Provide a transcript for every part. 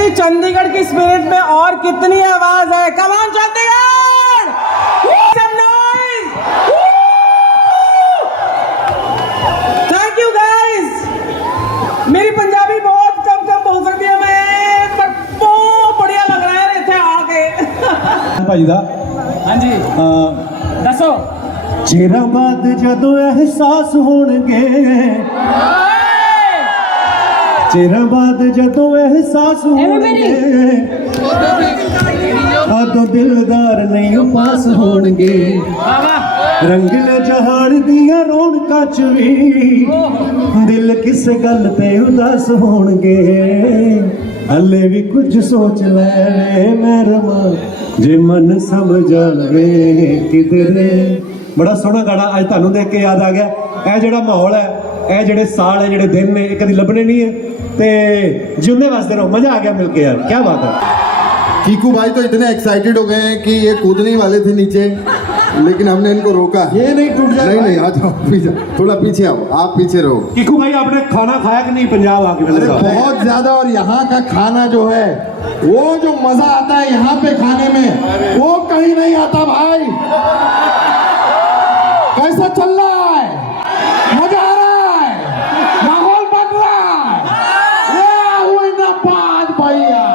Obviously Chandigarh की spirit में और कितनी आवाज है। Come on Chandigarh, some noise! Thank you guys. मेरी पंजाबी बहुत कम बोल सकती है मैं, पर बहुत बढ़िया लग रहा है इतने आके। भाई दा हाँ जी दसो। चेरा बाद जदों एहसास होणगे, चेरा बाद जदों एहसास होणगे, आदो दिलदार नहीं पास होणगे। रंगले जहान दियां रौनकां च भी दिल किस गल ते उदास होणगे। हले भी कुछ सोच ले मैं रमा, जे मन समझ आवे किधरे। बड़ा सोहना गाना अज तुहानूं देख के याद आ गया। यह जिहड़ा माहौल है, यह जिहड़े साल है, जिहड़े दिन ने, कभी लभने नहीं है। ते जिंदे वसदे रहो, मजा आ गया मिलके यार, क्या बात है। कीकू भाई तो इतने एक्साइटेड हो गए हैं कि ये कूदने वाले थे नीचे, लेकिन हमने इनको रोका। ये नहीं टूट जाए। नहीं आ जाओ पीछे, थोड़ा पीछे आओ, आप पीछे रहो। कीकू भाई आपने खाना खाया कि नहीं पंजाब आके? अरे बहुत ज्यादा, और यहाँ का खाना जो है, वो जो मजा आता है यहाँ पे खाने में, वो कहीं नहीं आता भाई। कैसा चल रहा है? मजा आ रहा है, माहौल बन रहा है। ये हुई ना बात भैया।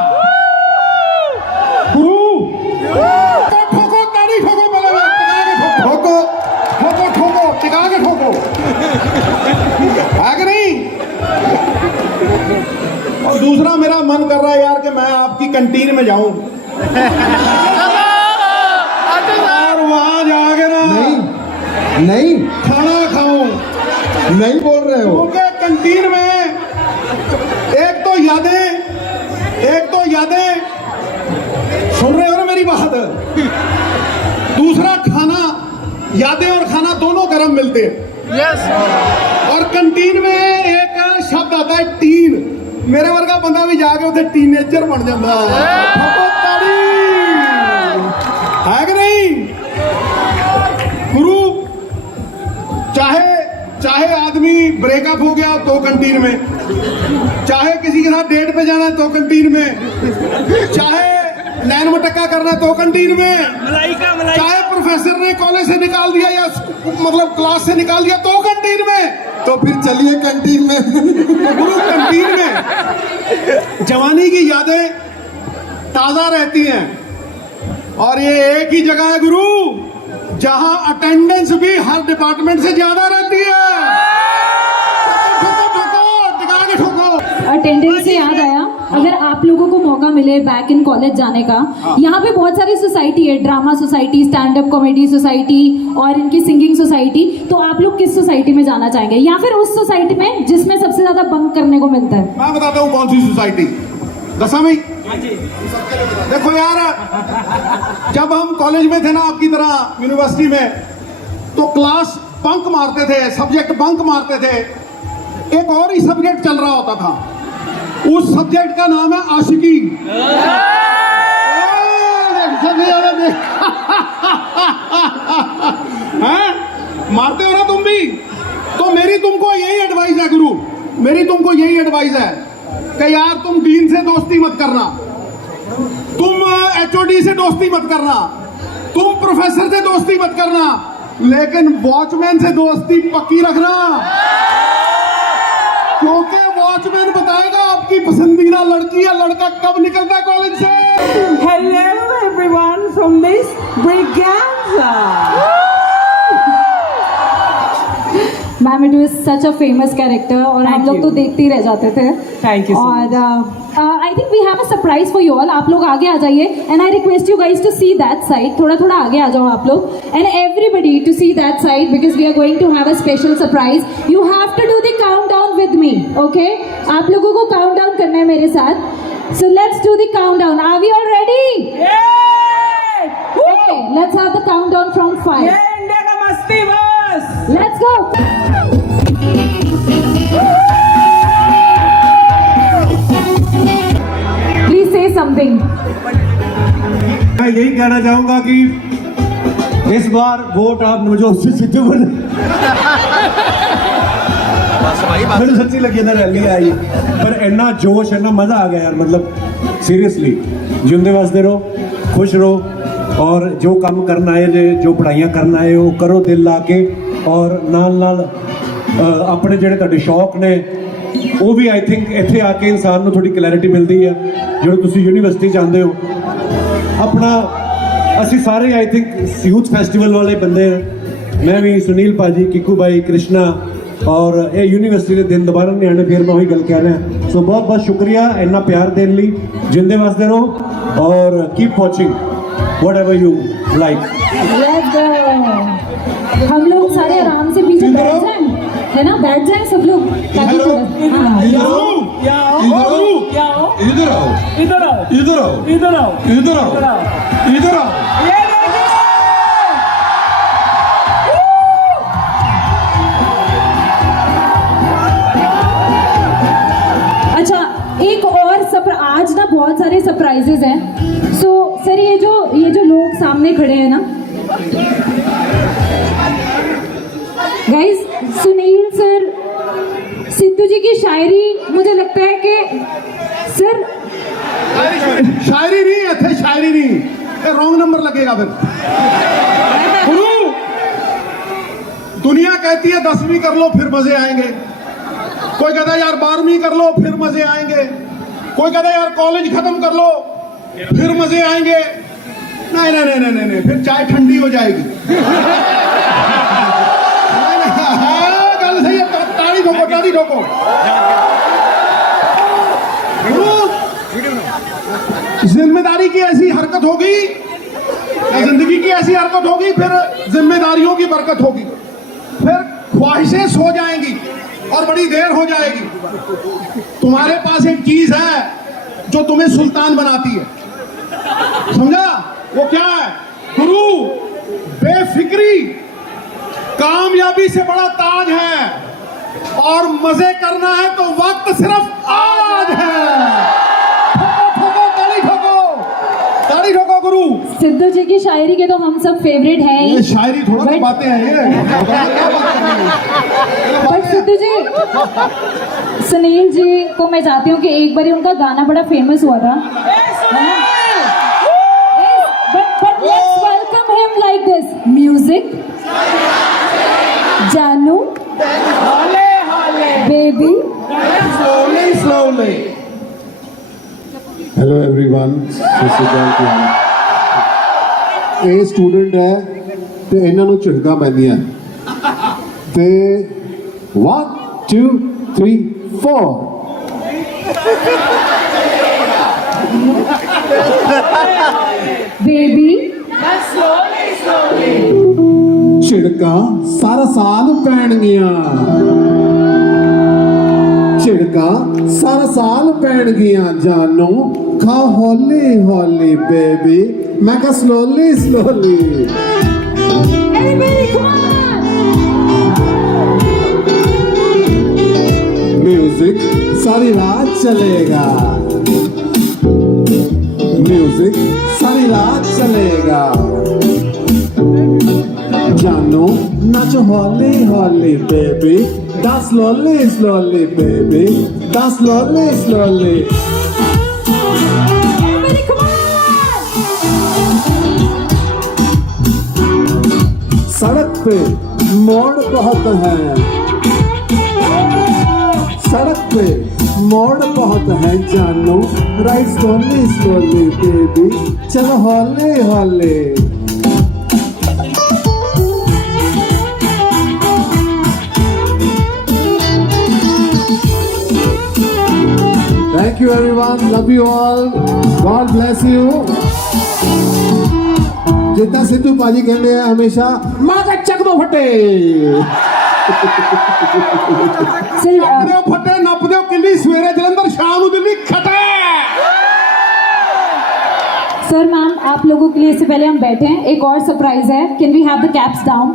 ठोको ताड़ी ठोको, बोले ठोको ठोको ठोको, टिका के ठोको, आगे नहीं। और दूसरा मेरा मन कर रहा है यार कि मैं आपकी कैंटीन में जाऊं और वहां जाके ना नहीं खाना खाऊं। नहीं बोल रहे हो? क्योंकि कैंटीन में एक तो यादें सुन रहे हो ना मेरी बात, दूसरा खाना, यादें और खाना दोनों गर्म मिलते हैं। यस। और कैंटीन में एक शब्द आता है टीन। मेरे वर्गा बंदा भी जाके उसे टीनेजर बन जाता है कि नहीं गुरु? चाहे आदमी ब्रेकअप हो गया तो कैंटीन में, चाहे किसी के साथ डेट पे जाना है तो कैंटीन में, चाहे नैन मटक्का करना है तो कैंटीन में, चाहे प्रोफेसर ने कॉलेज से निकाल दिया या मतलब क्लास से निकाल दिया तो कैंटीन में। तो फिर चलिए कैंटीन में। गुरु कैंटीन में जवानी की यादें ताजा रहती हैं, और ये एक ही जगह है गुरु जहां अटेंडेंस भी हर डिपार्टमेंट से ज्यादा रहती है। अटेंडेंस से याद आया, अगर आप लोगों को मौका मिले बैक इन कॉलेज जाने का, यहाँ पे बहुत सारी सोसाइटी है, drama society, stand up comedy society और इनकी सिंगिंग सोसाइटी। तो आप लोग किस सोसाइटी में जाना चाहेंगे, या फिर उस सोसाइटी में जिसमें सबसे ज्यादा बंक करने को मिलता है? मैं बताता हूँ कौन सी सोसाइटी। दसा भाई देखो यार, जब हम कॉलेज में थे ना आपकी तरह यूनिवर्सिटी में, तो क्लास बंक मारते थे, सब्जेक्ट बंक मारते थे। एक और ही सब्जेक्ट चल रहा होता था, उस सब्जेक्ट का नाम है आशिकी। मारते हो ना तुम भी? तो मेरी तुमको यही एडवाइस है गुरु, मेरी तुमको यही एडवाइस है कि यार तुम डीन से दोस्ती मत करना, तुम एचओडी से दोस्ती मत करना, तुम प्रोफेसर से दोस्ती मत करना, लेकिन वॉचमैन से दोस्ती पक्की रखना, क्योंकि वॉचमैन बताएगा आपकी पसंदीदा लड़की या लड़का कब निकलता है कॉलेज से। Hello everyone from this Braganza. Ma'am, it was such a famous character, और हम लोग तो देखते ही रह जाते थे। Thank you. और I think we have a surprise for you all. आप लोग आगे आ जाइए, and I request you guys to see that side. थोड़ा आगे आ जाओ आप लोग, and everybody to see that side, because we are going to have a special surprise. You have to do the count down with me, okay? आप लोगों को count down करना है मेरे साथ। So let's do the count down. Are we all ready? Okay, let's have the count down from 5। ये India का मस्ती बस। Let's go. Please say something. मैं यही कहना चाहूंगा कि इस बार वोट आप नवजोत से सिद्धू बने। मैंने सच्ची लगी ना रैली आई, पर इन्ना जोश, इन्ना मजा आ गया यार। मतलब सीरियसली जिंदे वसदे रहो, खुश रहो और जो काम करना है जे जो पढ़ाइयाँ करना है वो करो दिल ला के, और नाल नाल अपने ਜਿਹੜੇ ਤੁਹਾਡੇ ਸ਼ੌਕ ਨੇ ਉਹ ਵੀ ਆਈ ਥਿੰਕ ਇੱਥੇ ਆ ਕੇ ਇਨਸਾਨ ਨੂੰ ਥੋੜੀ ਕਲੈਰਿਟੀ ਮਿਲਦੀ ਹੈ ਜਦੋਂ ਤੁਸੀਂ ਯੂਨੀਵਰਸਿਟੀ ਜਾਂਦੇ ਹੋ। ਆਪਣਾ ਅਸੀਂ ਸਾਰੇ ਆਈ ਥਿੰਕ ਯੂਥ ਫੈਸਟੀਵਲ ਵਾਲੇ ਬੰਦੇ ਹਾਂ, मैं भी सुनील भाजी, किकू भाई, कृष्णा, और ये यूनिवर्सिटी के दिन दोबारा नहीं आने, फिर मैं वही गल कह रहा हूँ। सो बहुत बहुत शुक्रिया इन्ना प्यार देने लिए, जिंदे वास्ते रहो और keep watching what ever you like. हम लोग सारे आराम से पीछे बैठ जाएं, है ना, बैठ जाएं सब लोग ताकि हाँ, इधर आओ, इधर आओ, इधर आओ, इधर आओ, इधर आओ, इधर आओ, इधर आओ, इधर आओ। ये देखिए अच्छा एक और आज ना बहुत सारे सरप्राइजेज हैं। सो सर ये जो लोग सामने खड़े हैं ना गाइस, सुनील सर, सिद्धू जी की शायरी, मुझे लगता है कि सर शायरी नहीं है, शायरी नहीं, रॉन्ग नंबर लगेगा फिर। गुरु, दुनिया कहती है 10वीं कर लो फिर मजे आएंगे, कोई कहता है यार 12वीं कर लो फिर मजे आएंगे, कोई कहता है यार कॉलेज खत्म कर लो फिर मजे आएंगे। नहीं नहीं नहीं नहीं नहीं, फिर चाय ठंडी हो जाएगी। हाँ, गल सही है, ताड़ी ठोको, ताड़ी ठोको। जिम्मेदारी की ऐसी हरकत होगी, जिंदगी की ऐसी हरकत होगी, फिर जिम्मेदारियों की बरकत होगी, फिर ख्वाहिशें सो जाएंगी और बड़ी देर हो जाएगी। तुम्हारे पास एक चीज है जो तुम्हें सुल्तान बनाती है, समझा? वो क्या है गुरु? बेफिक्री कामयाबी से बड़ा ताज है, और मजे करना है तो वक्त सिर्फ आज है। ताड़ी ठोको गुरु। सिद्धू जी की शायरी के तो हम सब फेवरेट हैं ही। ये शायरी थोड़ा तो बातें हैं ये। बट सिद्धू जी, सुनील जी को मैं चाहती हूँ कि एक बार उनका गाना बड़ा फेमस हुआ था, but let's welcome him like this. Music जानू हाले हाले baby. slowly slowly hello everyone, सत श्री अकाल। ਇਹ ਸਟੂਡੈਂਟ ਹੈ ਤੇ ਇਹਨਾਂ ਨੂੰ ਝਿੜਕਾਂ ਪੈਂਦੀਆਂ ਤੇ 1 2 3 4 बेबी slowly slowly ਝਿੜਕਾਂ ਸਾਰਾ ਸਾਲ ਪੈਣਗੀਆਂ, ਝਿੜਕਾਂ ਸਾਰਾ ਸਾਲ ਪੈਣਗੀਆਂ ਜਾਨੂ, ਖਾ ਹੌਲੀ ਹੌਲੀ ਬੇਬੀ, ਮੈਂ ਕਹਾ slowly slowly. Everybody come on! Music सारी रात चलेगा, म्यूजिक सारी रात चलेगा, जानू नाचो हौली हौली baby, dance slowly slowly baby, dance slowly slowly. Everybody come on! सड़क पे मोड़ बहुत है, सड़क पे मोड़ बहुत है जानू, राइट स्लोली स्लोली बेबी, चलो हौले हौले। Thank you everyone, love you all, God bless you। जितना सिद्धू पाजी कहते हैं हमेशा, माँ का चक दो फटे। Sir, नपदे फटे नपदे किली, सवेरे जलंधर शाम को दिल्ली खटे। सर मैम, आप लोगों के लिए इससे पहले हम बैठे हैं, एक और सरप्राइज है। Can we have the caps down?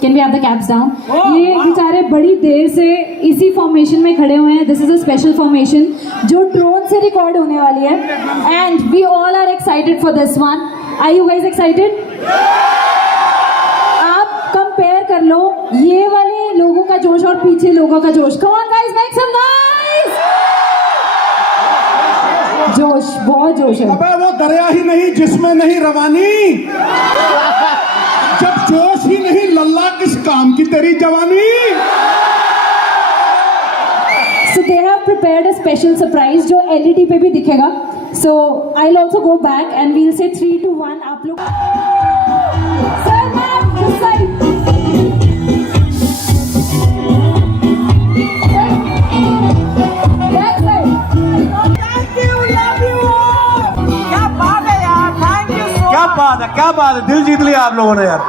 Can we have the caps down? ये बेचारे बड़ी देर से इसी फॉर्मेशन में खड़े हुए हैं। This is a special formation जो ड्रोन से रिकॉर्ड होने वाली है, and we all are excited for this one. Are you guys excited? आप कंपेयर कर लो ये वाले लोगों का जोश और पीछे लोगों का जोश। Come on guys, make some noise. जोश, बहुत जोश है। अबे वो दरिया ही नहीं जिसमें नहीं रवानी, जब जोश ही नहीं लल्ला किस काम की तेरी जवानी। So they have prepared a special surprise जो LED पे भी दिखेगा. So I'll also go back and we'll say 3, 2, 1. आप लोग Sir, ma'am, this side. That side. Thank you, love you all. क्या बात है यार, thank you so क्या much. बात है, क्या बात है, दिल जीत लिया आप लोगों ने यार।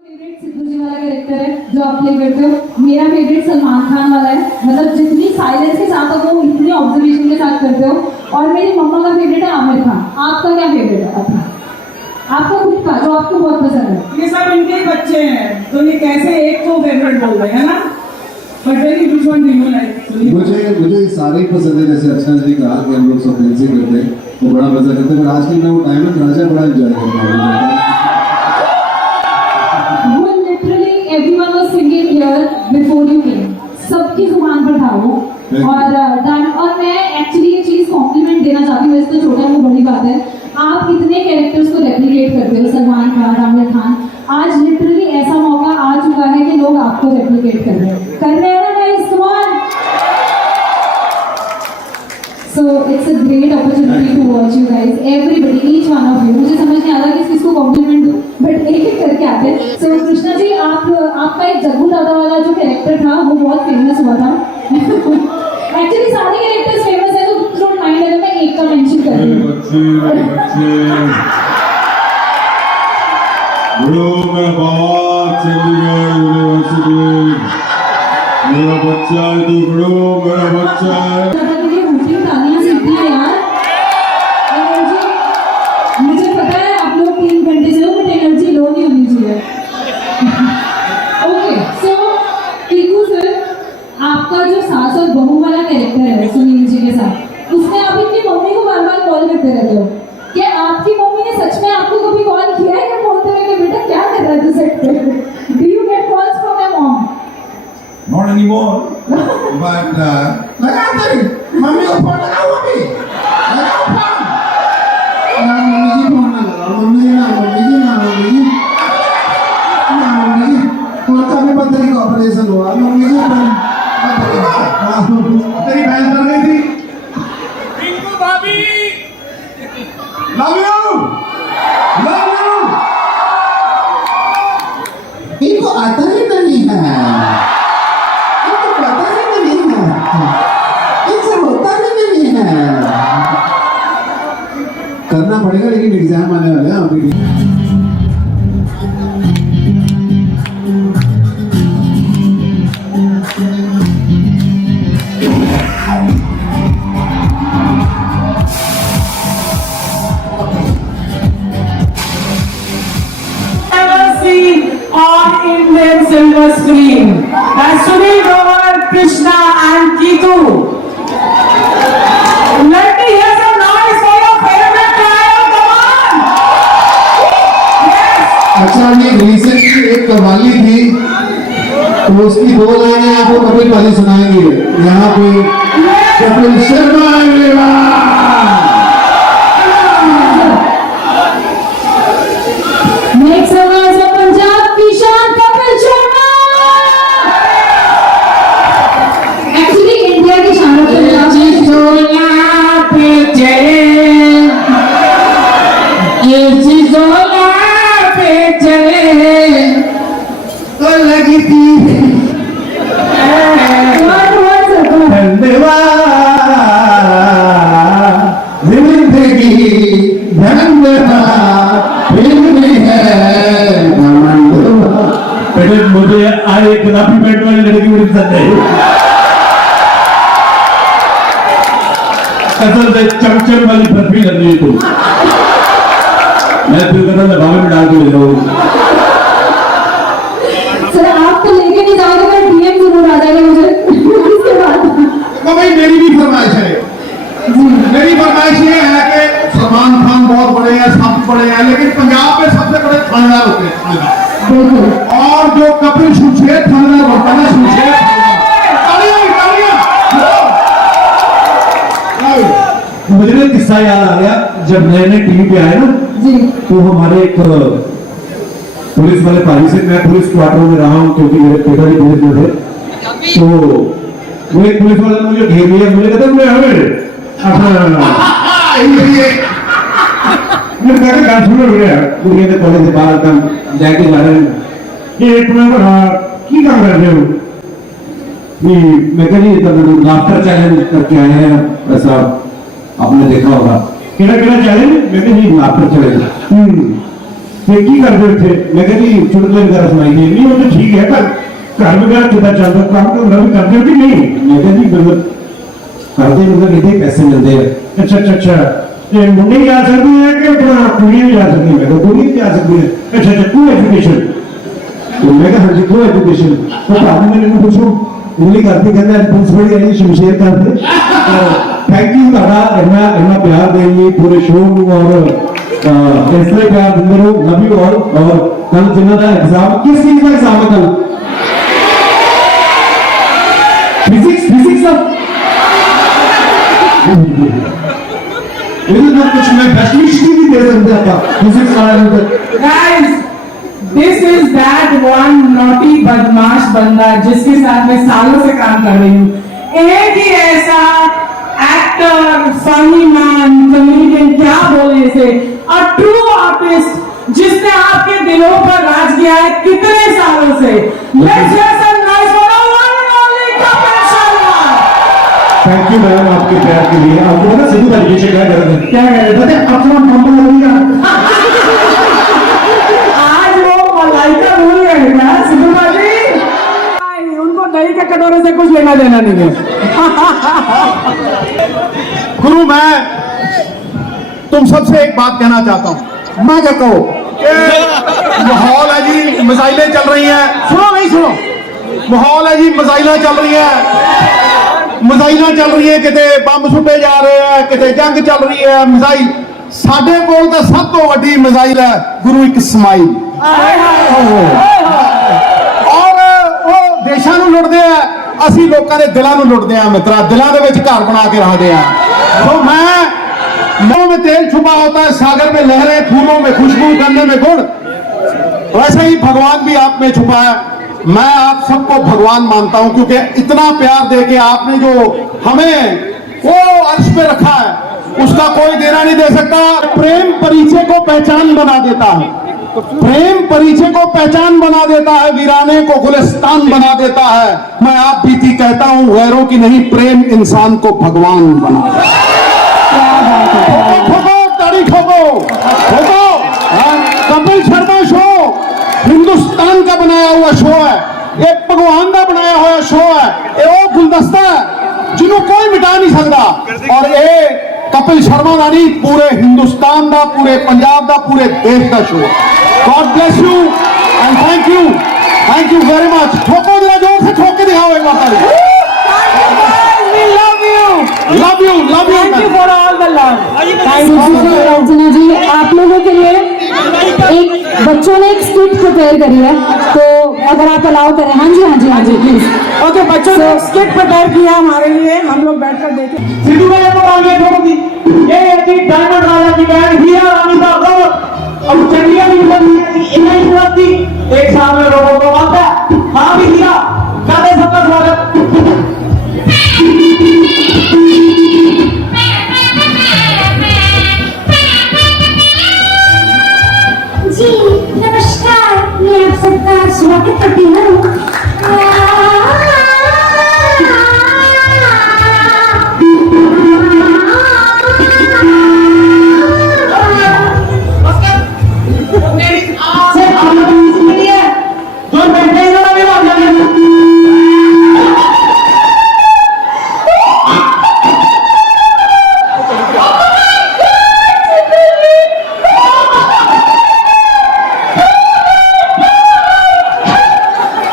फेवरेट सिद्धू जी वाला कैरेक्टर है जो आप प्ले करते हो। मेरा फेवरेट सलमान खान वाला है, मतलब जितनी साइलेंस के साथ हो वो इतनी ऑब्जर्वेशन के साथ करते हो। और मेरी मम्मा का फेवरेट है आमिर खान। आपका क्या फेवरेट है अपना? आपका खुद का जो आपको बहुत पसंद है? ये सब इनके ही बच्चे हैं, तो ये कैसे एक को फेवरेट बोल रहे हैं ना? But very which one do you like? मुझे सारे ही पसंद है। जैसे अच्छा जी कहा कि हम लोग सब फ्रेंड्स ही करते हैं, वो बड़ा मजा करते हैं। पर आज के मैं वो टाइम में राजा बड़ा एंजॉय करता हूँ। वो literally everyone was singing here before you came, सबकी जुबान पर था वो। और मैं एक्चुअली ये चीज कॉम्प्लीमेंट देना चाहती हूँ, वैसे तो छोटा वो बड़ी बात है। आप इतने कैरेक्टर्स को रेप्लिकेट करते हो, सलमान खान, आमिर खान। आज लिटरली ऐसा मौका आ चुका है कि लोग आपको रेप्लिकेट कर रहे हैं ना guys, come on. So it's a great opportunity to watch you guys, everybody, each one of you. मुझे समझ नहीं आ रहा कि किसको कॉम्प्लीमेंट दूं, बट एक एक करके आते हैं। So कृष्णा जी, आपका एक जग्गू दादा वाला जो कैरेक्टर था वो बहुत फेमस हुआ था। एक्चुअली सारे कैरेक्टर्स फेमस है, तो डोंट माइंड अगर मैं एक का मेंशन कर रही हूँ। ब्रो मैं बात चंडीगढ़ यूनिवर्सिटी, मेरा बच्चा है तू ब्रो, मेरा बच्चा है। तालियां सीखती है यार, एनर्जी। मुझे पता है आप लोग 3 घंटे से हो, बट एनर्जी लो नहीं होनी चाहिए। ओके, सो टीकू सर, आपका जो सास और बहू वाला कैरेक्टर है सुनील जी के साथ, उसमें आप इनकी मम्मी को बार बार कॉल करते रहते हो। क्या आपकी मम्मी ने सच में आपको कभी कॉल किया है, या बोलते हुए कि बेटा क्या कर रहा है तू सेट पे? Do you get calls from your mom? Not anymore, but लगाते हैं। मम्मी को फोन लगाओ, मम्मी लगाओ फोन। मम्मी जी फोन ना लगाओ, मम्मी जी फोन का भी पत्थरी का ऑपरेशन हुआ। मम्मी जी पत्थरी का तेरी बहन कर गई थी। रिंकू भाभी, लव यू, लव यू। इनको आता ही नहीं है, इनको पता ही नहीं है, इनसे होता ही नहीं है। करना पड़ेगा, लेकिन एग्जाम आने वाले हैं अभी। ever seen on Indian silver screen. That's Sunil Grover, Krishna and Keetu. Let me hear some noise for your favorite trio, come on! Yes! अच्छा ये रिसेंटली एक कव्वाली थी, तो उसकी 2 लाइनें आपको कपिल वाली सुनाएंगे। यहाँ पे कपिल शर्मा नेक्स्ट आवाज है पंजाब की शान कपिल शर्मा। एक्चुअली इंडिया की शान है पंजाब। तो लगी थी जिंदगी मुझे आज एक गुलाबी पैंट वाली लड़की बड़ी पसंद है। कसम से चमचम वाली बर्फी लग रही है तू। मैं फिर कसम से भावे में डाल के ले जाऊँ। सर आप तो लेके नहीं जाओगे, पर डीएम जरूर आ जाएगा मुझे इसके बाद। तो भाई मेरी भी फरमाइश है, मेरी फरमाइश ये है कि सलमान खान बहुत बड़े हैं, सब बड़े हैं, लेकिन पंजाब में सबसे बड़े थानेदार होते हैं, थानेदार। बिल्कुल। और जो कपिल सुशेर थानेदार होता है ना, सुशेर थानेदार। तालियां, तालियां। किस्सा याद आ गया, जब नए नए टीवी पे आए ना जी तो हमारे एक पुलिस वाले भाई से, मैं पुलिस क्वार्टर में रहा हूँ क्योंकि मेरे पिताजी पुलिस में थे, तो वो एक पुलिस वाले ने मुझे घेर लिया, मुझे कहता मैं गाल सुन रहा कुड़िया के कॉलेज के बाहर काम जाके जा रहे हैं, ये की काम कर रहे हो? मैं कह जी लाफ्टर चैलेंज करके आए हैं, ऐसा आपने देखा होगा। केड़ा चैलेंज? मैं कह जी लाफ्टर चैलेंज। फिर की कर रहे थे? मैं कह जी चुटकुले वगैरह सुनाई थी। नहीं वो तो ठीक है, पर घर वगैरह कितना चलता, काम तो भी करते हो कि नहीं? मैं कह जी मतलब करते मतलब इतने पैसे मिलते हैं। अच्छा मुंडे भी जा सकते हैं कि अपना कुड़ियां भी जा सकती हैं? मैं कहा कुड़ियां भी जा सकती हैं। अच्छा को एजुकेशन? तो मैं कहा हाँ जी को एजुकेशन। तो बाद में मैंने पूछो उंगली करते कहते पुलिस बड़ी आई शमशेर करते। थैंक यू दादा इतना प्यार देंगे पूरे शो में, और इस तरह प्यार दिंदे रहो, लव यू ऑल। और कल जिन्हों का एग्जाम, किस चीज का एग्जाम है कल? फिजिक्स का कुछ मैं बेस्ट विश भी दे सकता था फिजिक्स वाला। Guys this is that one naughty बदमाश बंदा जिसके साथ मैं सालों से काम कर रही हूँ। एक ही ऐसा एक्टर, फनी मैन, कमेडियन, क्या बोले इसे, अ ट्रू आर्टिस्ट जिसने आपके दिलों पर राज किया है कितने सालों से। Let's hear some nice for the one and only Kapil Sharma. Thank you ma'am आपके प्यार के लिए। आपको ना सिद्धू भाई ये क्या कर रहे थे? क्या कह रहे थे? अपना पंप लगेगा। आज वो मलाइका भूल गए क्या सिद्धू भाई? उनको दही के कटोरे से कुछ लेना देना नहीं है। गुरु मैं तुम सबसे एक बात कहना चाहता हूं। मैं क्या कहूँ? माहौल है जी, मिसाइलें चल रही हैं। सुनो नहीं सुनो, माहौल है जी, मिसाइलें चल रही हैं, मिसाइलें चल रही हैं, किते बंब सुटे जा रहे हैं, किते जंग चल रही है। मिसाइल साडे कोल तो सब तो वड्डी मिसाइल है गुरु एक स्माइल। और वो देशां ਨੂੰ ਲੁੱਟਦੇ ਆ, ਅਸੀਂ ਲੋਕਾਂ ਦੇ ਦਿਲਾਂ ਨੂੰ ਲੁੱਟਦੇ ਆ ਮਿੱਤਰਾ, ਦਿਲਾਂ ਦੇ ਵਿੱਚ ਘਰ ਬਣਾ ਕੇ ਰੱਖਦੇ ਆ। तो मैं मुंह में तेल छुपा होता है, सागर में लहरें, फूलों में खुशबू, गन्ने में गुड़, वैसे ही भगवान भी आप में छुपा है। मैं आप सबको भगवान मानता हूं क्योंकि इतना प्यार दे के आपने जो हमें वो अर्श पे रखा है उसका कोई देना नहीं दे सकता। प्रेम परिचय को पहचान बना देता है, प्रेम परिचय को पहचान बना देता है, वीराने को गुलिस्तान बना देता है। मैं आप बीती कहता हूं गैरों की नहीं, प्रेम इंसान को भगवान बना देता है। ठोको ताड़ी ठोको ठोको। कपिल शर्मा शो हिंदुस्तान का बनाया हुआ शो है, ये भगवान का बनाया हुआ शो है, ये वो गुलदस्ता है जिन्हों कोई मिटा नहीं सकता। और ये कपिल शर्मा का नहीं, पूरे हिंदुस्तान का, पूरे पंजाब का, पूरे देश का show. God bless you and thank you very much. ठोको जरा जोर से ठोक के दिखाओ एक बार। We love you. Love you Thank you for all the love. Thank you. Archana ji, आप लोगों के लिए एक बच्चों ने एक स्किट प्रिपेयर करी है, तो अगर आप अलाउ करें। हाँ जी प्लीज। ओके बच्चों ने स्किट प्रिपेयर किया हमारे लिए, हम लोग बैठकर देखें। सिद्धू भाई को आगे ठोक दी। ये है जी डायमंड राजा की बैंड हीरा रानी का गौरव। अब चंडिया भी इन्हें जरूरत थी, एक साल में लोगों को आता है। हाँ भी हीरा गाते सबका स्वागत। जी नमस्कार, मैं आप सबका स्वागत करती हूँ।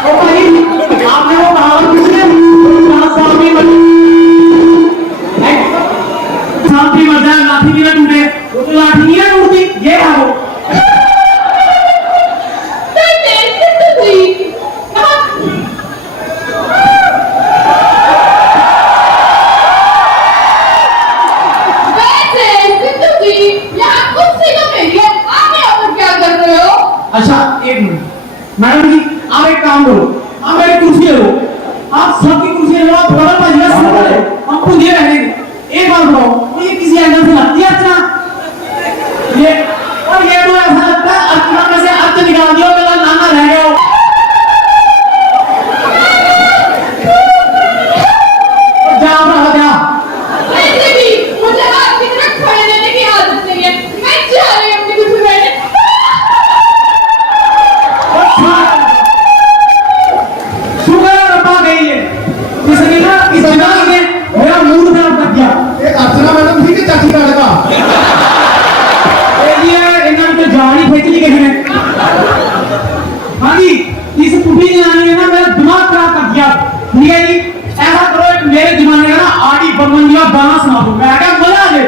ओके एक मिनट मैडम जी, आप एक काम करो, आप मेरी कुर्सी ले लो, आप सबकी कुर्सी ले लो, आप थोड़ा बजरा सुन लो, हम खुद ही रहेंगे। एक बात बताओ, ये किसी एंगल से लगती है अर्चना? ये और ये तो ऐसा लगता है अर्चना में से अर्थ निकाल दियो, मेरा नाना रह गया हो। जा रहा क्या? वैसे भी मुझे आपकी तरफ खड़े रहने की आदत नहीं है, मैं जा रही हूँ अपनी कुर्सी पे बैठने। शुगर रब्बा गई है, इसने ना इस जगह ने मेरा मूड खराब कर दिया। ये अर्चना मैडम थी कि चाची का लड़का? इन्होंने तो जान ही खींच ली किसी ने। हाँ जी, इस पुटी जनानी ने ना मेरा दिमाग खराब कर दिया। ठीक है जी, ऐसा करो, एक मेरे जमाने का ना आड़ी बमन का गाना सुना दो, मैं क्या मजा आ जाए।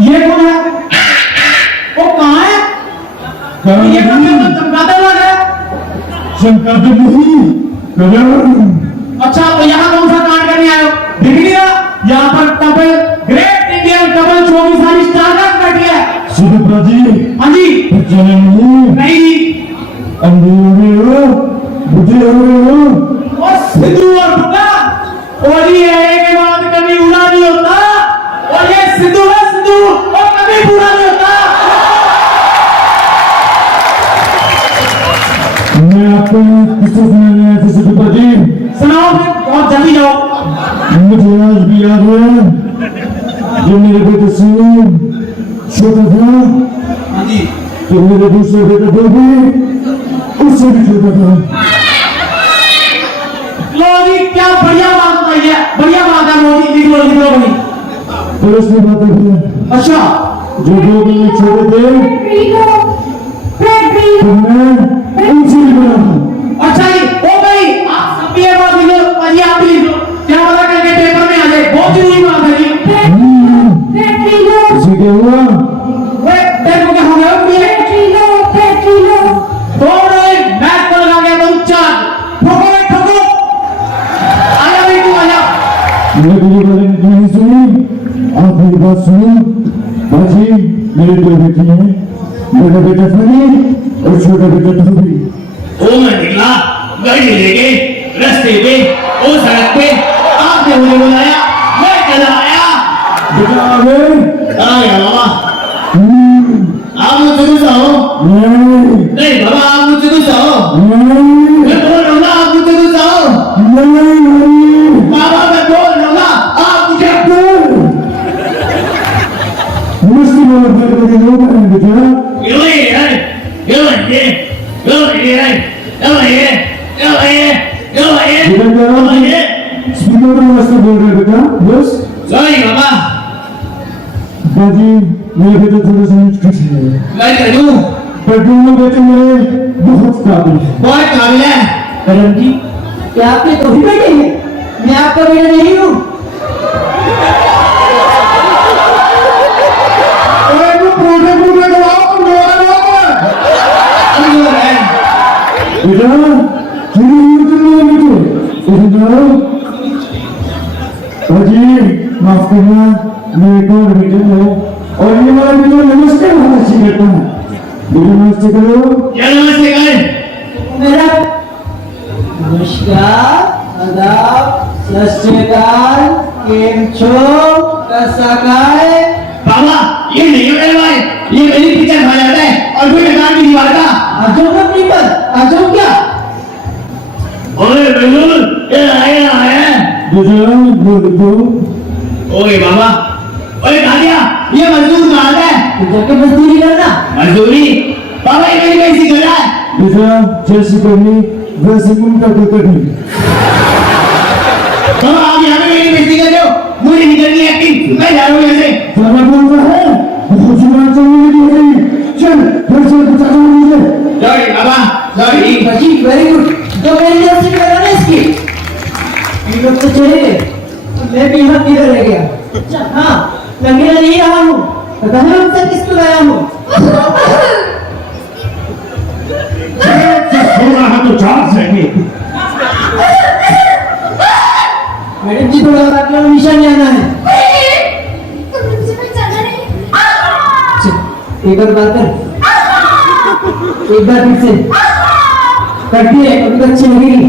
ये कौन है? वो कहाँ है? ये कौन है? चमकाता लग रहा है। चमकाते नहीं, अच्छा, तो यहाँ कौन सा कांड करने आए हो? दिख नहीं रहा? यहाँ पर couple great Indian couple 24 star का बैठी है। सुदीप जी, हाँ जी, चले नहीं जी, अंदर हो, बुझे हो। और सिद्धू और बुड्ढा, और ये एक के बाद कभी उड़ा नहीं होता, और ये सिद्धू है सिद्धू, और कभी पूरा नहीं होता। मैं आपको किससे सुनाने आया था सुदीप जी? सुनाओ फिर, और जल्दी जाओ। मुझे आज भी याद है जो मेरे बेटे से छोटा था, हाँ जी, तो मेरे दूसरे बेटे को भी उससे भी छोटा था। लो जी, क्या बढ़िया बात बताई है, बढ़िया बात है मोदी, लिख लो भाई। फिर उसने बातें की, अच्छा, जो 2 दिन छोटे थे तो मैं उनसे भी बड़ा था। अच्छा जी, ओ भाई, आप सब भी ये बात लिख लो, अजी आप भी लिख लो, क्या पता करके पेपर में आ जाए, बहुत जरूरी बात है जी। इसे क्या हुआ? वे तेरे को क्या हो गया? दोनों एक मैच को लगा गया, बहुत चार ठोको रे ठोको। आजा बेटू आजा। मेरे को ये बात नहीं सुनी, आप मेरी बात सुनो। बाजी, मेरे 2 बेटी हैं, मेरा बेटा फनी और छोटा बेटा धोबी। ओ मैं निकला गाड़ी लेके रास्ते पे, ओ सड़क पे, आपने मुझे बुलाया, मैं चला आया। बेटा आ गए? कहाँ गया बाबा? आप मुझसे गुस्सा हो? नहीं बाबा, आप मुझसे गुस्सा हो? मैं बोल रहा हूँ ना, आप मुझसे गुस्सा हो? बाबा मैं बोल रहा हूँ ना, आप मुझे मुस्लिम वाला घर को क्यों बनाए बेटा? स्पीकर में मस्त बोल रहे बेटा, बस। सॉरी बाबा, बाजी, मेरे बेटे थोड़े से मुझ है, मैं करूँ पर दोनों बेटे मेरे बहुत काबिल हैं। बहुत काबिल है। करण जी, क्या आपके दो ही बेटे हैं? मैं आपका बेटा नहीं हूँ। बेटा, चुरी नहीं करनी है मुझे। इधर बाजी, माफ करना, मैं एक और बेटे हूँ, और ये वाला बेटा नमस्ते बहुत अच्छी करता है। बेटा नमस्ते करो। क्या नमस्ते कर? मेरा नमस्कार, आदाब, सत श्री अकाल, केम छो, कैसा है? बाबा ये नहीं है मेरे भाई, ये मेरी पिक्चर खा जाता है और फिर दुकान की दीवार का। आजो का पीपल, आजो क्या? ओए बिल्कुल, ये आया। बेटा बोल दो। ओए बाबा, ओए दादिया, ये मजदूर कहाँ है? तो जाके मजदूरी करना। मजदूरी? बाबा ये मेरी कैसी कर रहा है? बेटा जैसी करनी वैसे उनका भी करनी। बाबा आप यहाँ पे मेरी बेइज्जती कर रहे हो, मुझे नहीं करनी एक्टिंग, मैं जा रहा हूँ यहाँ से। क्या बोल रहा है? बहुत जुबान चलने लगी है। चल घर चल, बचा दो मुझे। सॉरी बाबा, सॉरी। बची, वेरी गुड। तो मेरी तरफ से करा ना इसकी। ये लोग तो चले गए, मैं भी यहाँ किधर रह गया? अच्छा, हाँ, लगेगा नहीं रहा हूँ। पता है उनसे किसको गया हूँ? जी थोड़ा और आगे निशान नहीं आना है। तुमने मुझे पहचाना नहीं। एक बार बात कर, एक बार फिर से करती है, अभी तो अच्छी लगेगी।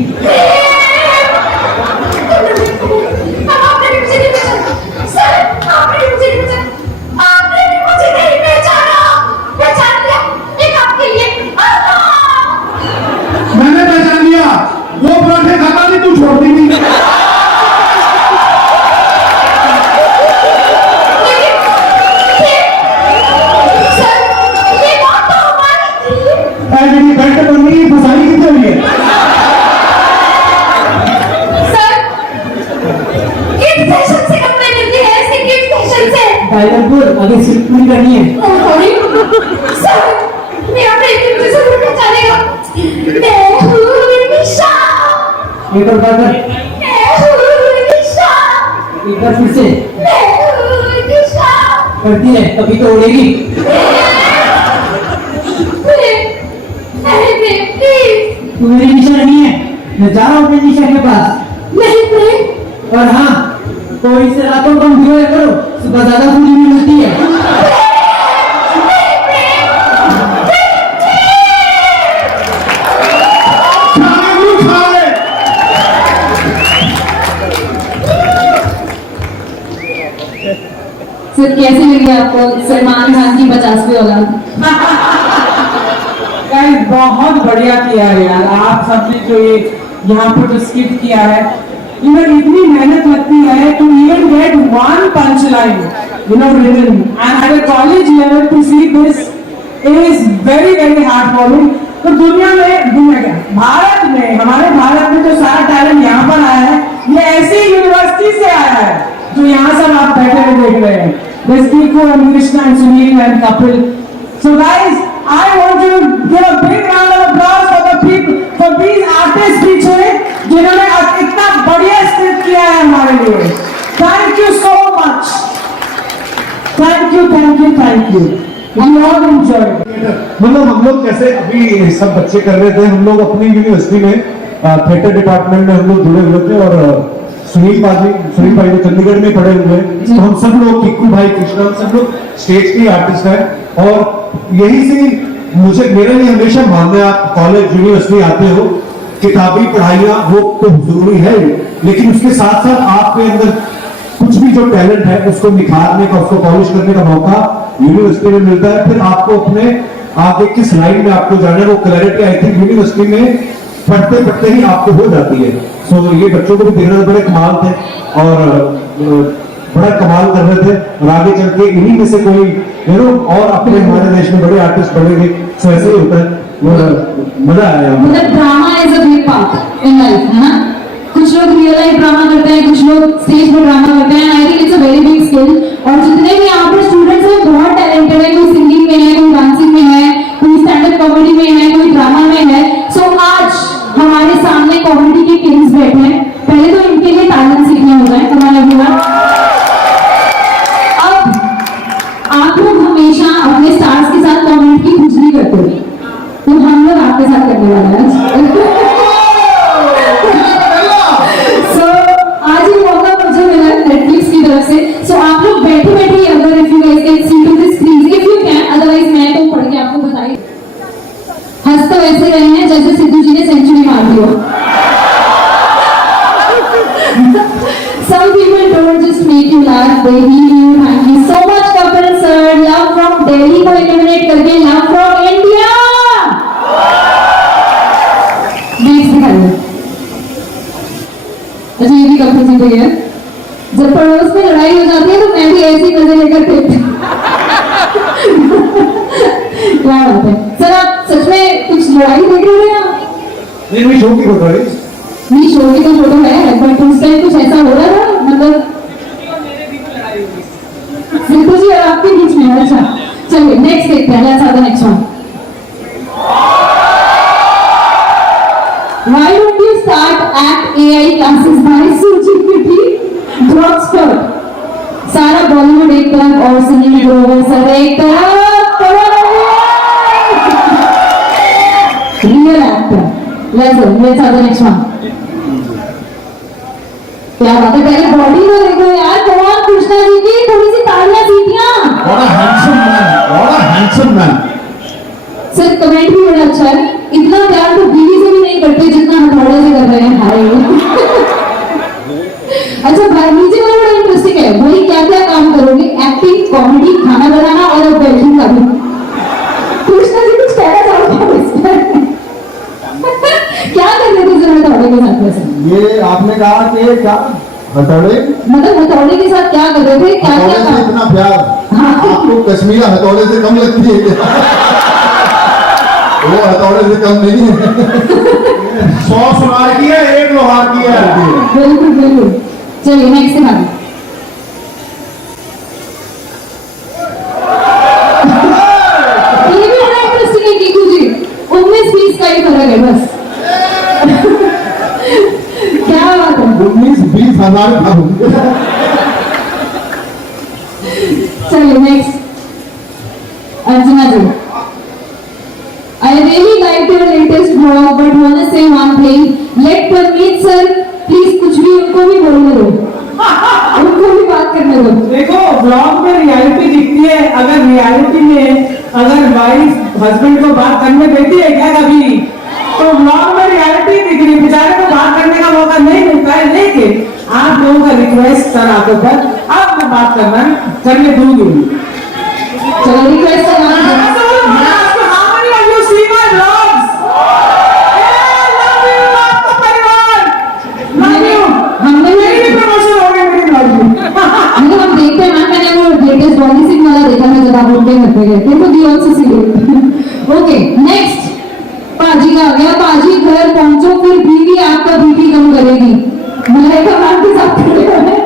आपने भी मुझे नहीं पहचाना। सर, आपने भी मुझे नहीं पहचाना। आपने भी मुझे नहीं पहचाना। पहचान लिया, एक आपके लिए। मैंने पहचान लिया, वो पराठे खाता नहीं, तू छोड़ती नहीं। सर, ये बात तो हमारी थी। मेरी बेल्ट बन रही है, फसाई कितने हुई है? सर, किस फैशन से कपड़े मिलते हैं? ऐसे किस फैशन से? टाइगरपुर आगे सीट पूरी करनी है। सॉरी सर, मैं अपने एक जरूर पहचानेगा। मैं हूँ निशा। एक बार बात कर, मैं हूँ निशा। एक बार फिर से मैं हूँ निशा। करती है, तभी तो उड़ेगी। प्लीज तू मेरी निशा नहीं है, मैं जा रहा हूँ अपने निशा के पास। नहीं प्रेम। और हाँ, कोई से रातों कम ड्यूए करो, सुबह ज्यादा पूरी भी मिलती है। खाने को खा ले। सर कैसी लगी आपको सलमान खान की 50वीं औलाद? गाइस बहुत बढ़िया किया है यार, आप सबने जो ये यहाँ पर जो स्किट किया है, इवन इतनी मेहनत लगती है to even get one punch line, you know, written, and at a college level to see this is very very hard following. तो दुनिया क्या, भारत में, हमारे भारत में जो सारा टैलेंट यहाँ पर आया है, ये ऐसी यूनिवर्सिटी से आया है जो यहाँ सब आप बैठे हुए देख रहे हैं, Rizkiko and Krishna and Sunil and Kapil. So guys, I want to give a big round of applause for the people, for these artists पीछे जिन्होंने इतना बढ़िया स्क्रिप्ट किया है हमारे लिए. Thank you so much. Thank you, thank you, thank you. We all enjoyed. मतलब हम लोग कैसे अभी सब बच्चे कर रहे थे, हम लोग अपनी यूनिवर्सिटी में थिएटर डिपार्टमेंट में हम लोग जुड़े हुए थे, और सुनील भाई जो चंडीगढ़ में पढ़े हुए हैं, तो हम सब लोग, किक्कू भाई, कृष्णा, हम सब लोग स्टेज के आर्टिस्ट हैं। और यही से मेरे लिए हमेशा मानना है, आप कॉलेज यूनिवर्सिटी आते हो, किताबी पढ़ाइयाँ वो तो जरूरी है, लेकिन उसके साथ साथ आपके अंदर कुछ भी जो टैलेंट है उसको निखारने का, उसको पॉलिश करने का मौका यूनिवर्सिटी में मिलता है। फिर आपको अपने आगे किस लाइन में आपको जाना है वो क्लैरिटी आई थिंक यूनिवर्सिटी में पढ़ते पढ़ते ही आपको हो जाती है। सो ये बच्चों को भी देखना बड़े कमाल थे और बड़ा कमाल कर रहे थे, और आगे चल के इन्हीं में से कोई और अपने हमारे देश में बड़े आर्टिस्ट बनेंगे। सो ऐसे ही होता है, मजा आया। मतलब drama is a big part in life, है ना? कुछ लोग रियल लाइफ ड्रामा करते हैं, कुछ लोग स्टेज पर ड्रामा करते हैं। I think it's a very big skill. और जितने भी यहाँ पर स्टूडेंट्स हैं बहुत टैलेंटेड है, कोई सिंगिंग में है, कोई डांसिंग में है, कोई स्टैंड अप कॉमेडी में है, कोई ड्रामा में है। सो आज हमारे सामने कॉमेडी के किंग्स बैठे हैं। पहले तो इनके लिए टैलेंट सीखना होगा, तुम्हारा बुरा। अब आप लोग हमेशा अपने स्टार्स के साथ कॉमेडी की खुजली करते हो, तो हम लोग आपके साथ करने वाले हैं। So, आज ये मौका मुझे मिला नेटफ्लिक्स की तरफ से। सो आप लोग बैठे बैठे अगर if you guys can see to this screen, if you can, otherwise मैं तो पढ़ के आपको बताई। हंस तो ऐसे रहे हैं जैसे सिद्धू जी ने सेंचुरी मार दी हो। Some people don't just make you laugh, they heal you. Thank you so much, Kapil sir. Love from Delhi को eliminate करके love from India. Next दिखाइए। अच्छा ये भी कपिल जी को है। जब पड़ोस में लड़ाई हो जाती है तो मैं भी ऐसी मजे लेकर देखती हूँ। क्या बात है सर, आप सच में कुछ लड़ाई देख रहे हैं? नहीं, शो की फोटो है, नहीं शो की तो फोटो है, बट उस टाइम कुछ ऐसा हो रहा था, मतलब सिद्धू जी और आपके बीच में। अच्छा चलिए नेक्स्ट देखते हैं, let's have the next one. Why don't you start Act AI classes by Suji Pitti, Drugstore? सारा बॉलीवुड एक तरफ और सुनील ग्रोवर सर एक तरफ। Real actor. Let's have the next one. क्या बात है, पहले बॉडी तो देखो यार, कौन कृष्णा जी की थोड़ी सी तालियां सीटियां। हैंडसम मैन सर कमेंट भी बड़ा अच्छा है, इतना प्यार तो बीवी से भी नहीं करते जितना हथौड़े से कर रहे हैं। हाय अच्छा भाई, नीचे वाला बड़ा इंटरेस्टिंग है, भाई क्या क्या काम करोगे? एक्टिंग, कॉमेडी, खाना बनाना और बेकिंग का भी। कृष्णा जी कुछ कहना चाहोगे इस पर? क्या कर रहे थे जरा हथौड़े के साथ वैसे? ये आपने कहा कि क्या हथौड़े मतलब हथौड़े के साथ क्या कर रहे थे, क्या हथौड़े क्या से काम? इतना प्यार हाँ। आपको कश्मीरा हथौड़े से कम लगती है क्या? वो हथौड़े से कम नहीं है। 100 सुनार की है, 1 लोहार की है। बिल्कुल बिल्कुल। चलिए नेक्स्ट दिखा दो। ये भी बड़ा इंटरेस्टिंग है कीकू जी, 19-20 का ही फर्क है बस। क्या बात है। 19-20 हजार था। चलिए next Archana ji. I really liked your latest vlog, but wanna say one thing. Let Parmeet sir please कुछ भी उनको भी बोलने दो, उनको भी बात करने दो। देखो ब्लॉग में रियलिटी दिखती है, अगर रियलिटी में अगर वाइफ हस्बैंड को बात करने देती है क्या कभी, तो ब्लॉग में रियलिटी दिख रही, बेचारे को बात करने का मौका नहीं मिलता है। लेकिन आप लोगों का रिक्वेस्ट सर आपको पर अब मैं बात करना करने दूंगी। चलो रिक्वेस्ट करना। मतलब हम देखते हैं ना, मैंने वो लेटेस्ट बॉडी सिंह वाला देखा मैं जब आप उनके घर पे गए थे, तो दी also see it. Okay next, पाजी का आ गया। पाजी घर पहुंचो, फिर बीवी आपका बीपी कम करेगी। मलाइका मैम के साथ खड़े हैं।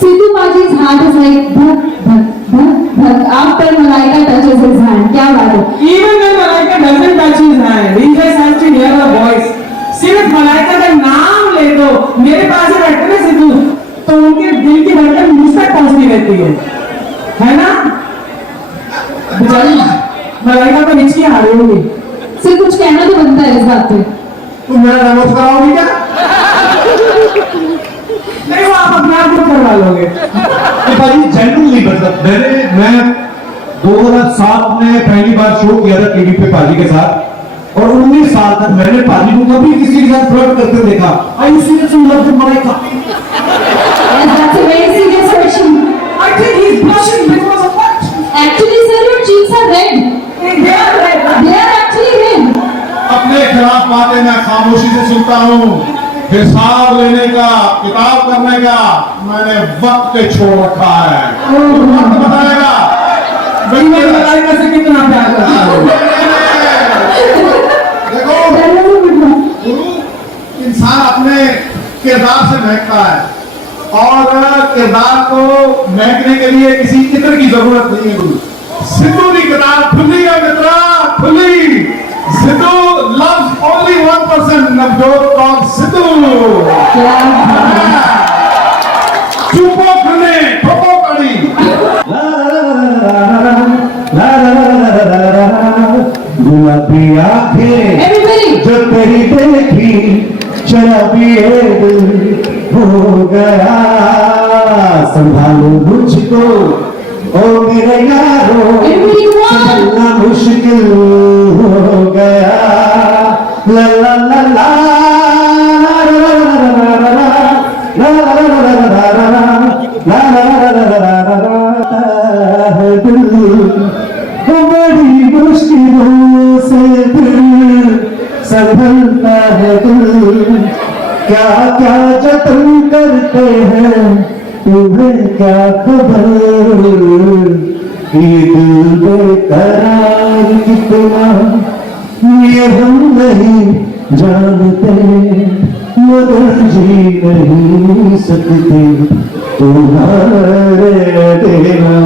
सिद्धू पाजी हाथ इज लाइक धक धक धक धक after Malaika touches his hand. क्या बात है। Even when Malaika doesn't touch his hand, he just has to hear the voice. सिर्फ मलाइका का नाम ले दो, मेरे पास ही बैठे ना सिद्धू, तो उनके दिल की धड़कन मुझ तक पहुंचती रहती है ना? बेचारी मलाइका तो हिचकी आ रही होगी। सिर्फ कुछ कहना तो बनता है इस बात पे। तुम मेरा डायवोर्स कराओगी क्या? नहीं, वो आप अपने आप खुद करवा लोगे। भाई जनरली मतलब मैं 2007 में पहली बार शो किया था टीवी पे पाजी के साथ, और 19 साल तक मैंने पाजी को कभी किसी के साथ फ्लर्ट करते देखा। आई serious you love Malaika? Yes, that's a very serious question. I think he's blushing because of what? Actually, sir, your cheeks are red. They are red. They are actually red. अपने खिलाफ बातें मैं खामोशी से सुनता हूँ, हिसाब लेने का, किताब करने का मैंने वक्त पे छोड़ रखा है। वक्त बताएगा मैं मलाइका से कितना प्यार करता हूँ। देखो गुरु इंसान अपने किरदार से महकता है, और किरदार को महकने के लिए किसी इत्र की जरूरत नहीं है। गुरु सिद्धू की किताब खुली है मित्रा, खुली। Sidhu loves only one person, Navjot called Sidhu. चुपो खुले, ठोको कड़ी। गुलाबी आंखें Everybody. जो तेरी देखी शराबी दिल हो गया, संभालो मुझको ओ मेरे यारो, Everybody go on. संभालना मुश्किल हो गया। ला ला ला ला बड़ी मुश्किलों से दिल संभलता है दिल, क्या क्या जतन करते हैं तुम्हें क्या खबर, ये दिल बेकरार कितना ये हम नहीं जानते, मगर जी नहीं सकते तुम्हारे बिना।